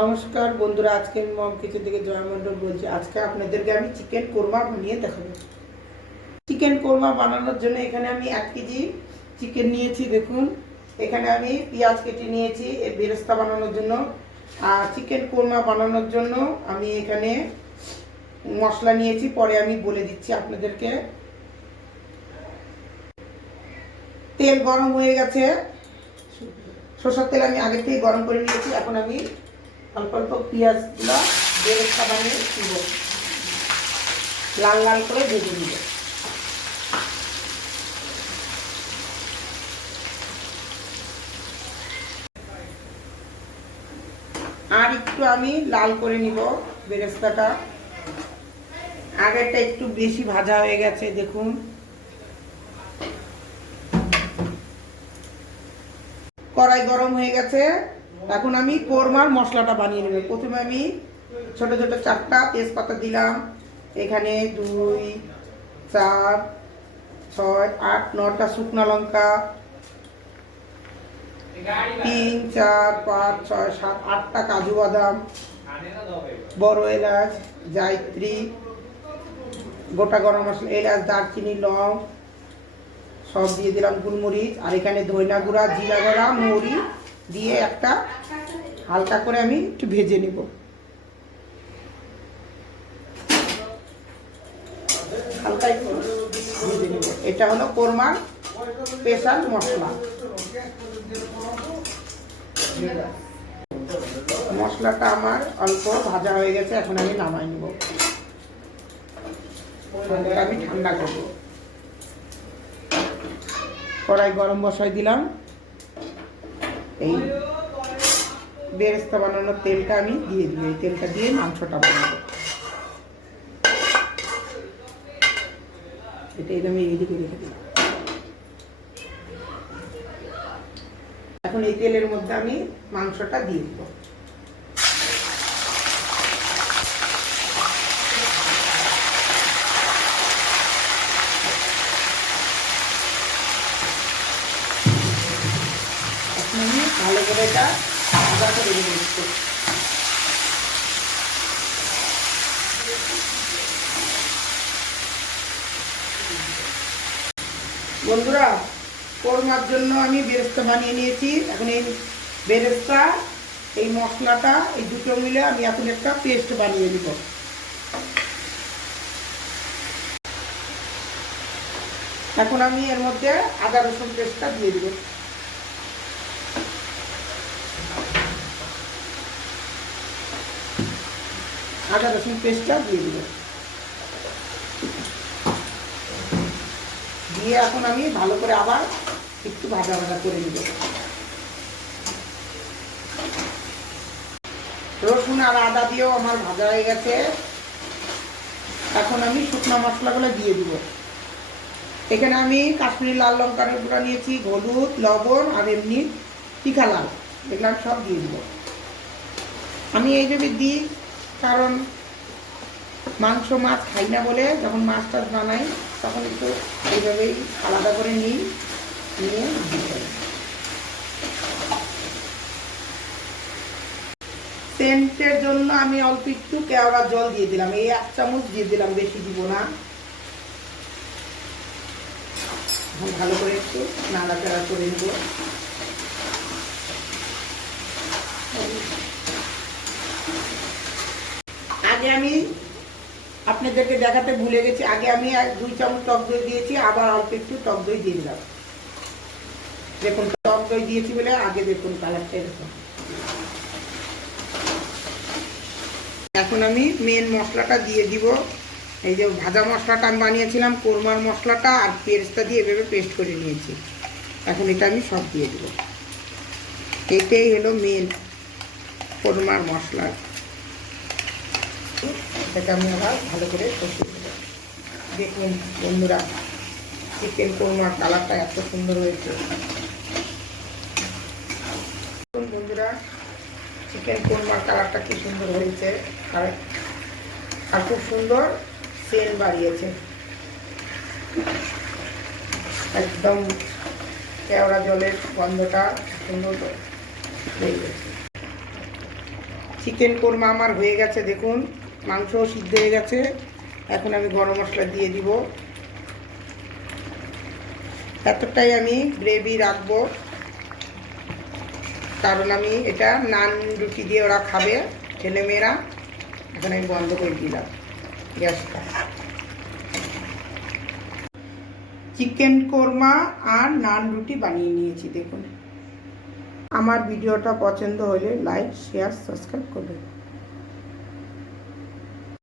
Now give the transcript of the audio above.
নমস্কার বন্ধুরা, আজকে আমি মম কিচেন থেকে জয়া মণ্ডল বলছি। আজকে আপনাদেরকে আমি চিকেন কোরমা বানিয়ে দেখাবো। চিকেন কোরমা বানানোর জন্য এখানে আমি 1 কেজি চিকেন নিয়েছি। দেখুন, এখানে আমি পেঁয়াজ কেটে নিয়েছি এর বেরেস্তা বানানোর জন্য। আর চিকেন কোরমা বানানোর জন্য আমি এখানে মশলা নিয়েছি, পরে আমি বলে দিচ্ছি আপনাদেরকে। তেল গরম হয়ে গেছে, সরষের তেল আমি আগে থেকে গরম করে নিয়েছি। এখন আমি অল্প অল্প পেঁয়াজগুলো বেরেস্তা বানিয়ে দিব, লাল লাল করে ভেজে নিব। আর একটু আমি লাল করে নিব বেরেস্তাটা। আগেরটা একটু বেশি ভাজা হয়ে গেছে। দেখুন, কড়াই গরম হয়ে গেছে। এখন আমি কোরমার মশলাটা বানিয়ে নেব। প্রথমে আমি ছোট ছোট 4টা তেজপাতা দিলাম। এখানে 2, 4, 6, 8, 9টা শুকনো লঙ্কা, 3, 4, 5, 6, 7, 8টা কাজু বাদাম, বড় এলাচ, জায়ত্রী, গোটা গরম মশলা, এলাচ, দারচিনি, লং সব দিয়ে দিলাম, গোলমরিচ। আর এখানে ধনিয়া গুঁড়া, জিরা গুঁড়া, মৌরি দিয়ে একটা হালকা করে আমি একটু ভেজে নেব। হালকা একটু ভেজে নেব। এটা হলো কোরমার স্পেশাল মশলা। মশলাটা আমার অল্প ভাজা হয়ে গেছে, এখন আমি নামাই নেব। আমি ঠান্ডা করব। কড়াই গরম বসাই দিলাম। এই বেরেস্তা বানানোর তেলটা আমি দিয়ে দিব। এই তেলটা দিয়ে মাংসটা বানাবো। এটা এরকম রেডি করে রেখে দিলাম। এখন এই তেলের মধ্যে আমি মাংসটা দিয়ে দিব। এখন আমি ভালো করে এটা আদা করে দিচ্ছি। বন্ধুরা, কোরমার জন্য আমি বেরেস্তা বানিয়ে নিয়েছি। এখন এই বেরেস্তা, এই মশলাটা, এই দুটো মিলে আমি এখন একটা পেস্ট বানিয়ে নিব। এখন আমি এর মধ্যে আদা রসুন পেস্টটা দিয়ে দিব। আদা রসুন পেস্টটা দিয়ে দিব। দিয়ে এখন আমি ভালো করে আবার একটু ভাজা ভাজা করে নিব। রসুন আর আদা দিয়েও আমার ভাজা হয়ে গেছে। এখন আমি শুকনো মশলাগুলো দিয়ে দিব। এখানে আমি কাশ্মীরি লাল লঙ্কার গুঁড়া নিয়েছি, হলুদ, লবণ আর এমনি তীখা লাল, এগুলো সব দিয়ে দিব। আমি এইভাবে দিই কারণ মাংস মাছ খাই না বলে, যখন মাছ টাছ বানাই তখন একটু এইভাবেই আলাদা করে নিয়ে দিতে হবে। সেন্টের জন্য আমি অল্প একটু কেওড়া জল দিয়ে দিলাম। এই 1 চামচ দিয়ে দিলাম, বেশি দিব না। ভালো করে একটু নাড়াচাড়া করে নেব। আগে আমি আপনাদেরকে দেখাতে ভুলে গেছি, আগে আমি 2 চামচ টক দই দিয়েছি, আবার অল্প একটু টক দই দিয়ে দিলাম। দেখুন, টক দই দিয়েছি বলে আগে দেখুন কালারটা এরকম। এখন আমি মেন মশলাটা দিয়ে দিব। এই যে ভাজা মশলাটা আমি বানিয়েছিলাম, কোরমার মশলাটা আর পেস্টটা দিয়ে এভাবে পেস্ট করে নিয়েছি। এখন এটা আমি সব দিয়ে দিব। এটাই হলো মেন কোরমার মশলা। এটাকে আমি আবার ভালো করে কষিয়ে দেব। দেখুন বন্ধুরা, চিকেন কোরমার কালারটা এত সুন্দর হয়েছে। দেখুন বন্ধুরা, চিকেন কোরমার কালারটা কি সুন্দর হয়েছে, আর খুব সুন্দর সেন্ট বাড়িয়েছে। একদম কেওড়া জলের গন্ধটা সুন্দর হয়ে গেছে। চিকেন কোরমা আমার হয়ে গেছে, দেখুন মাংসও সিদ্ধ হয়ে গেছে। এখন আমি গরম মশলা দিয়ে দিব। এতটাই আমি গ্রেভি রাখবো, কারণ আমি এটা নান রুটি দিয়ে ওরা খাবে ছেলেমেয়েরা। এখন আমি বন্ধ করে দিলাম গ্যাসটা। চিকেন কোরমা আর নান রুটি বানিয়ে নিয়েছি দেখুন। আমার ভিডিওটা পছন্দ হলে লাইক শেয়ার সাবস্ক্রাইব করবেন।